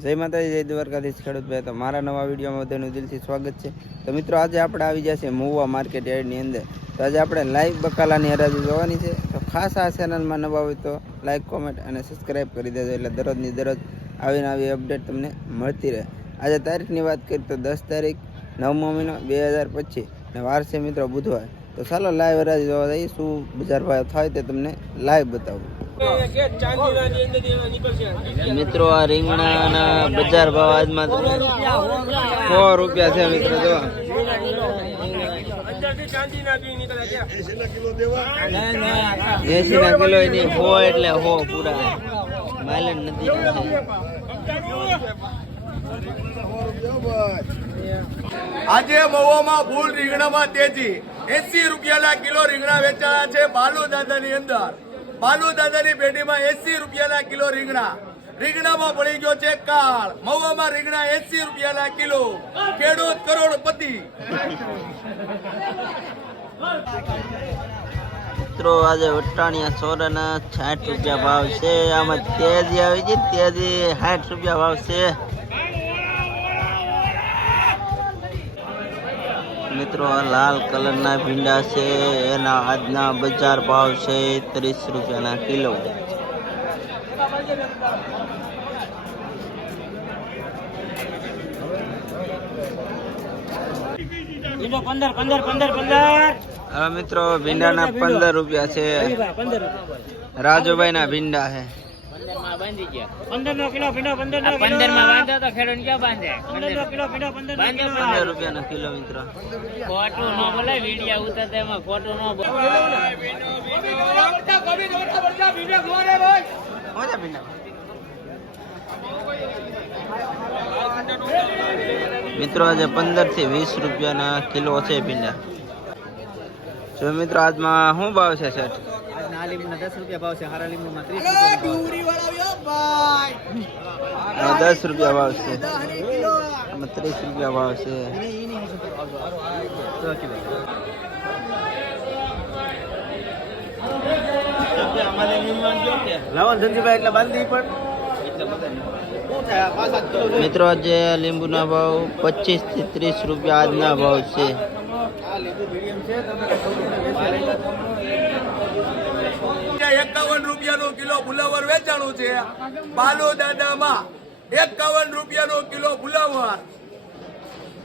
જય માતાજી, જય દ્વારકાધીશ ખેડૂત ભાઈ. તો મારા નવા વિડીયોમાં બધાનું દિલથી સ્વાગત છે. તો મિત્રો, આજે આપણે આવી જશે છે મહુવા માર્કેટ યાર્ડની અંદર. તો આજે આપણે લાઈવ બકાલાની હરાજી જોવાની છે. તો ખાસ આ ચેનલમાં નવા હોય તો લાઈક, કોમેન્ટ અને સબસ્ક્રાઈબ કરી દેજો. એટલે દરરોજની દરરોજ આવીને આવી અપડેટ તમને મળતી રહે. આજે તારીખની વાત કરીએ તો દસ તારીખ, નવમો મહિનો બે હજાર પચીસ. ને વાર મિત્રો બુધવાર. તો ચાલો લાઈવ હરાજી જોવા જઈએ, શું બજાર ભાવ થાય તે તમને લાઈવ બતાવું. મિત્રો, આ રીંગણાના બજાર ભાવ આજમાં સો રૂપિયા છે મિત્રો જોવા એસી ના કિલો એની હો એટલે હો પૂરા. માયલન નથી આજે મહુવામાં ફૂલ રીંગણામાં તેજી. એસી રૂપિયાના કિલો રીંગણા વેચાયા છે બાલુ દાદાની અંદર. બાલુ પેઢીમાં એસી રૂપિયાના કિલો રીંગણા. રીંગણામાં પડી ગયો છે કાળ. મહુવામાં રીંગણા એસી રૂપિયાના કિલો. ખેડૂત કરોડપતિ. મિત્રો, આજે વટાણિયા સોરાના સાઠ રૂપિયા ભાવ છે. આમાં તેજી આવી છે, તેજી સાઠ રૂપિયા ભાવ છે. મિત્રો લાલ કલરના ભીંડા છે એના આજના બજાર ભાવ છે ત્રીસ રૂપિયાના કિલો. પંદર પંદર પંદર પંદર. હવે મિત્રો ભીંડાના પંદર રૂપિયા છે. રાજુભાઈ ના ભીંડા છે. પંદર નો કિલો ભીંડો પંદર નો પંદરમાં બાંધો તો ખેડૂત ક્યાં બાંધે? પંદર નો કિલો ભીંડો પંદર નો કિલો. પંદર રૂપિયાનો કિલો મિત્રો. ખોટું ન બોલે વીડિયો ઉતરતા એમાં ખોટું ન બોલે મોજા ભીંડા મિત્રો આજે પંદરથી વીસ રૂપિયાના કિલો છે ભીંડા જો મિત્રો આજમાં શું ભાવ છે સેટ આજના લીંબુના દસ રૂપિયા ભાવ છે હારા લીંબુમાં ત્રીસ આ દસ રૂપિયા ભાવ છે. આમાં ત્રીસ રૂપિયા ભાવ છે. લાવણ ધનજીભાઈ એટલે બાંધી પણ. મિત્રો આજે લીંબુના ભાવ પચીસથી ત્રીસ રૂપિયા આજના ભાવ છે. એકાવન રૂપિયાનો કિલો ફુલાવર વેચાણું છે. બાલુ દાદામાં એકાવન રૂપિયાનો કિલો ફુલાવર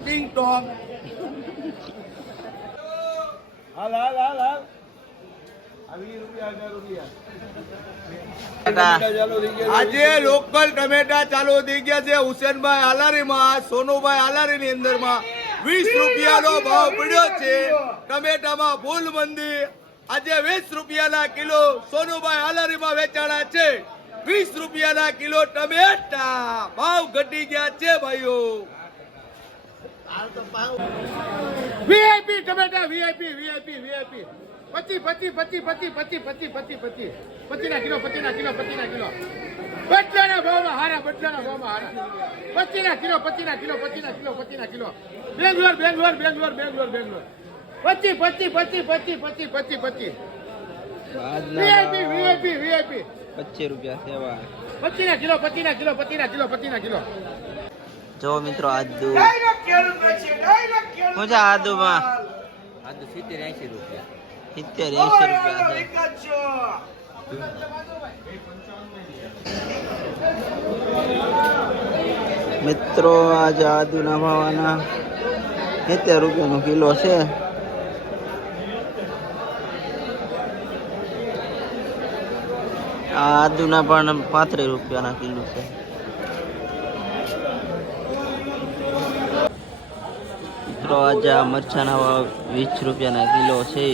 ટિંગ ટોંગ હાલ હાલ હાલ હાલ. આજે લોકલ ટમેટા ચાલુ થઈ ગયા છે. હુસેનભાઈ આલારીમાં સોનુભાઈ આલારીની અંદરમાં વીસ રૂપિયાનો ભાવ પડ્યો છે. ટમેટામાં ફૂલ મંદી આજે વીસ રૂપિયાના કિલો સોનુભાઈ આલારીમાં વેચાણા છે. વીસ રૂપિયાના કિલો ટમેટા ભાવ ઘટી ગયા છે ભાઈઓ વીઆઈપી ટમેટા વીઆઈપી વીઆઈપી વીઆઈપી પચી પચી પચી પચી પચી પચી પચી પચી પચીના કિલો પચીના કિલો પચીના કિલો બટલાના ભાવમાં હારા બટલાના ભાવમાં હારા પચીના કિલો પચીના કિલો પચીના કિલો પચીના કિલો બેંગ્લોર બેંગ્લોર બેંગ્લોર બેંગ્લોર બેંગ્લોર પચી પચી પચી પચી પચી પચી પચી વીઆઈપી વીઆઈપી વીઆઈપી. પચીસ રૂપિયા સેવા. પચીના કિલો પચીના કિલો પચીના કિલો પચીના કિલો. જો મિત્રો આદુ. છે આદુમાં. આદુ સિત્તેર એસી રૂપિયા. સિત્તેર એંશી રૂપિયા છે. મિત્રો આજે આદુના ભાવના સિત્તેર રૂપિયાનો કિલો છે આ આદુના પણ પાંત્રીસ રૂપિયાના કિલો છે. મિત્રો આજે આ મરચાના ભાવ વીસ રૂપિયાના કિલો છે.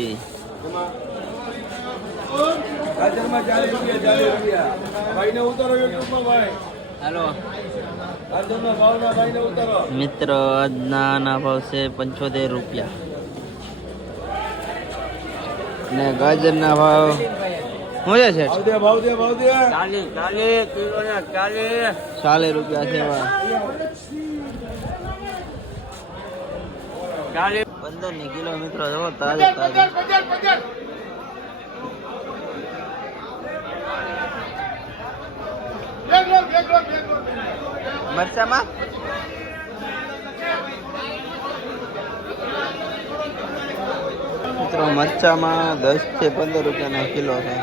મિત્ર આજના ભાવ છે પંચોતેર રૂપિયા. ને ગાજરના ભાવ મજા છે. ચાલીસ રૂપિયા છે પંદરની કિલો મિત્રો જવો તાજે તાજે. મરચામાં? મિત્રો મરચામાં દસથી પંદર રૂપિયાના કિલો છે.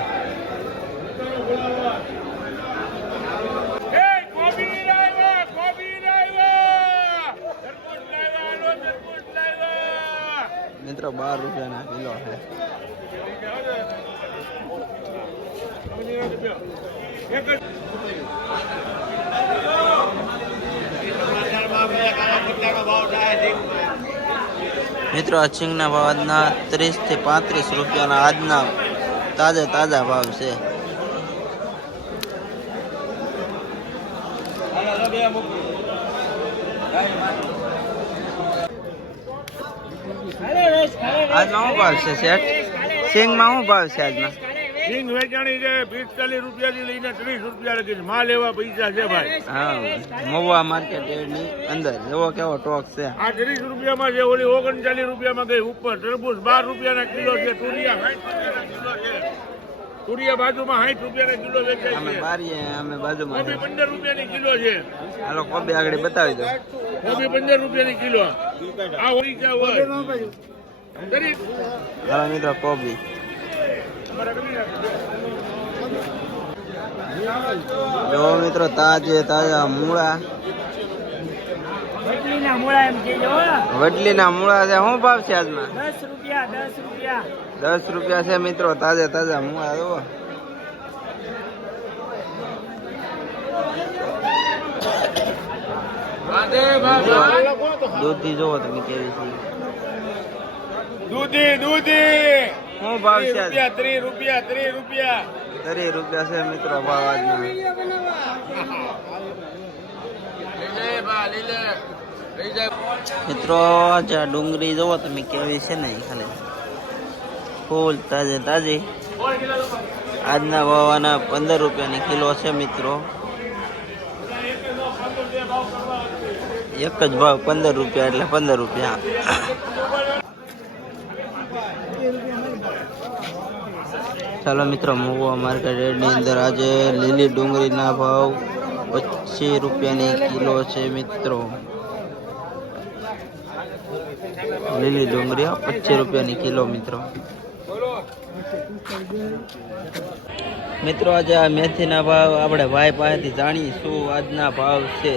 મિત્રો, બાર રૂપિયાના કિલો છે. મિત્રો સિંગના ભાવ આજના ત્રીસથી પાંત્રીસ રૂપિયાના આજના તાજા તાજા ભાવ છે. આજનો શું ભાવ છે શેઠ? સિંગમાં શું ભાવ છે આજના? સિંગ વેચાણી છે પિસ્તાલીસ રૂપિયાથી લઈને ત્રીસ રૂપિયા લગી માં લેવા પૈસા છે ભાઈ. હા મહુવા માર્કેટની અંદર. એવો કેવો ટોક છે? આ ત્રીસ રૂપિયામાં છે ઓલી ઓગણચાલીસ રૂપિયામાં ગઈ ઉપર. તરબૂચ બાર રૂપિયાના કિલો છે તુરિયા સાઠ રૂપિયાના કિલો છે. તુરિયા બાજુમાં સાઠ રૂપિયાના કિલો વેચાય છે. બારીએ અમે બાજુમાં કોબી પંદર રૂપિયાની કિલો છે. હાલો કોબી આગળ બતાવી દો. કોબી પંદર રૂપિયાની કિલો. આ હોય. હાલો મિત્રો કોબી જો મિત્રો તાજે તાજા મૂળા વડલીના મૂળા એમ કહેજો હો. વડલીના મૂળા છે શું ભાવ છે આજમાં દસ રૂપિયા દસ રૂપિયા. દસ રૂપિયા છે મિત્રો તાજે તાજા મૂળા જુઓ. દૂધી જોવો તમે કેવી છે. દૂધી દૂધી. શું ભાવ છે? રૂપિયા ત્રી રૂપિયા ત્રી રૂપિયા. ત્રી રૂપિયા છે મિત્રો ભાવ આજનો. મિત્રો આજે ડુંગળી જોવો તમે કેવી છે ને ખાલી. ફૂલ તાજે તાજી. આજના ભાવના પંદર રૂપિયાની કિલો છે મિત્રો. એક જ ભાવ પંદર રૂપિયા એટલે પંદર રૂપિયા. ચાલો મિત્રો મહુવા માર્કેટ રેટની અંદર આજે લીલી ડુંગળીના ભાવ પચીસ રૂપિયાની કિલો છે મિત્રો. લીલી ડુંગળી પચીસ રૂપિયાની કિલો મિત્રો. મિત્રો, આજે આ મેથીના ભાવ આપણે ભાઈ પાસેથી જાણીએ શું આજના ભાવ છે.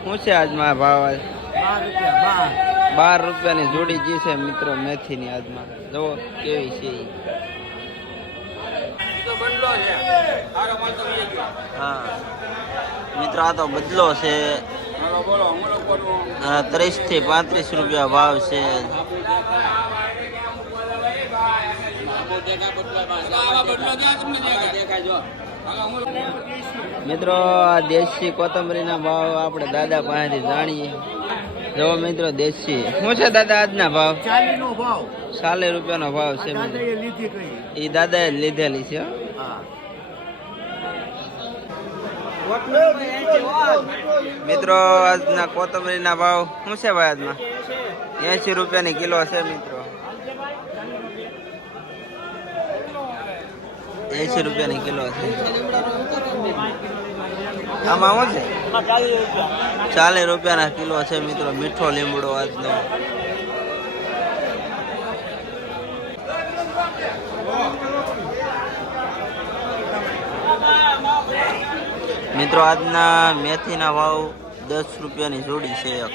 શું છે આજમાં ભાવ? આજ? બાર રૂપિયાની જોડી જે છે મિત્રો મેથીની આજમાં જુઓ કેવી છે હા. મિત્રો આ તો બદલો છે. ત્રીસથી પાંત્રીસ રૂપિયા ભાવ છે. મિત્રો આ દેશી કોથમરીના ભાવ આપણે દાદા પાસેથી જાણીએ. જો મિત્રો દેશી. શું છે દાદા આજના ભાવ? ચાલીસ નો ભાવ. ચાલીસ રૂપિયાનો ભાવ છે એ દાદા એ લીધેલી છે મિત્રો આજના કોથમરીના ભાવ શું છે ભાઈ આજમાં એસી રૂપિયાની કિલો છે મિત્રો. એસી રૂપિયાની કિલો છે. આમાં શું છે? ચાલીસ રૂપિયાના કિલો છે મિત્રો, મીઠો લીમડો આજનો. મિત્રો, આજના મેથીના ભાવ દસ રૂપિયાની જોડી છે એક.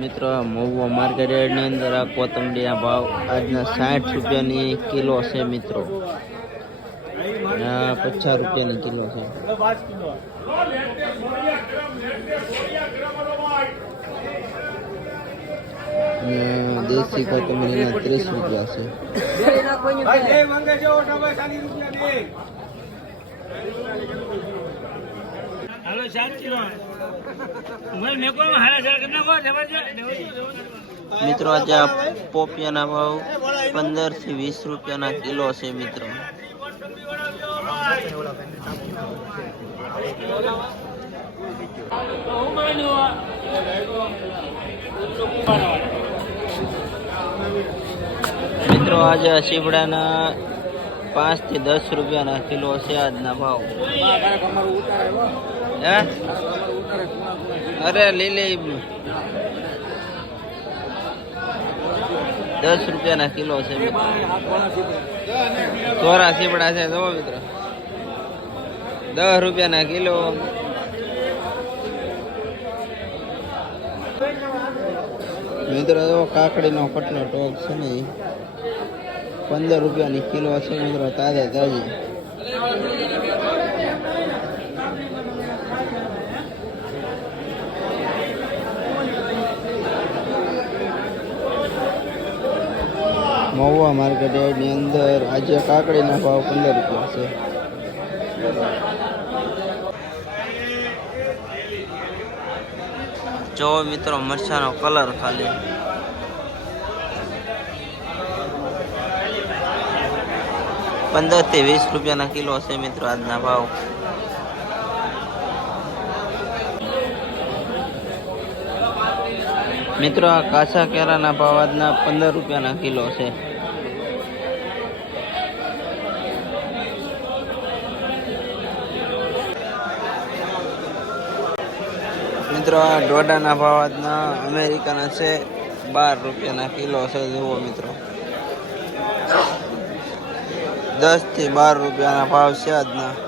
મિત્રો મહુવા માર્કેટ યાર્ડની અંદર આ કોથમરીના ભાવ આજના સાઠ રૂપિયાની કિલો છે મિત્રો. પચાસ રૂપિયાની કિલો છે. દેશી કોથમરીના ત્રીસ રૂપિયા છે. મિત્રો, આજે આ પોપિયાના ભાવ પંદરથી વીસ રૂપિયાના કિલો છે, મિત્રો. મિત્રો, આજે સીવડાના પાંચથી દસ રૂપિયાના કિલો છે આજના ભાવ. હે? અરે લીલી દસ રૂપિયાના કિલો છે ચોરા સીપડા છે, જુઓ મિત્ર. દસ રૂપિયાના કિલો. મિત્રો જો કાકડીનો પટલો ટોક છે ને પંદર રૂપિયાની કિલો છે, મિત્રો, તાજા તાજી. મહુવા માર્કેટ યાર્ડની અંદર આજે કાકડીના ભાવ પંદર રૂપિયા છે. જો મિત્રો મરચાનો કલર ખાલી. પંદરથી વીસ રૂપિયાના કિલો છે મિત્રો આજના ભાવ. મિત્રો આ કાચા કેરાના ભાવ આજના પંદર રૂપિયાના કિલો છે. મિત્રો, આ ડોડાના ભાવ આજના અમેરિકાના છે. બાર રૂપિયાના કિલો છે, જુઓ મિત્રો. દસથી બાર રૂપિયાના ભાવ છે આજના.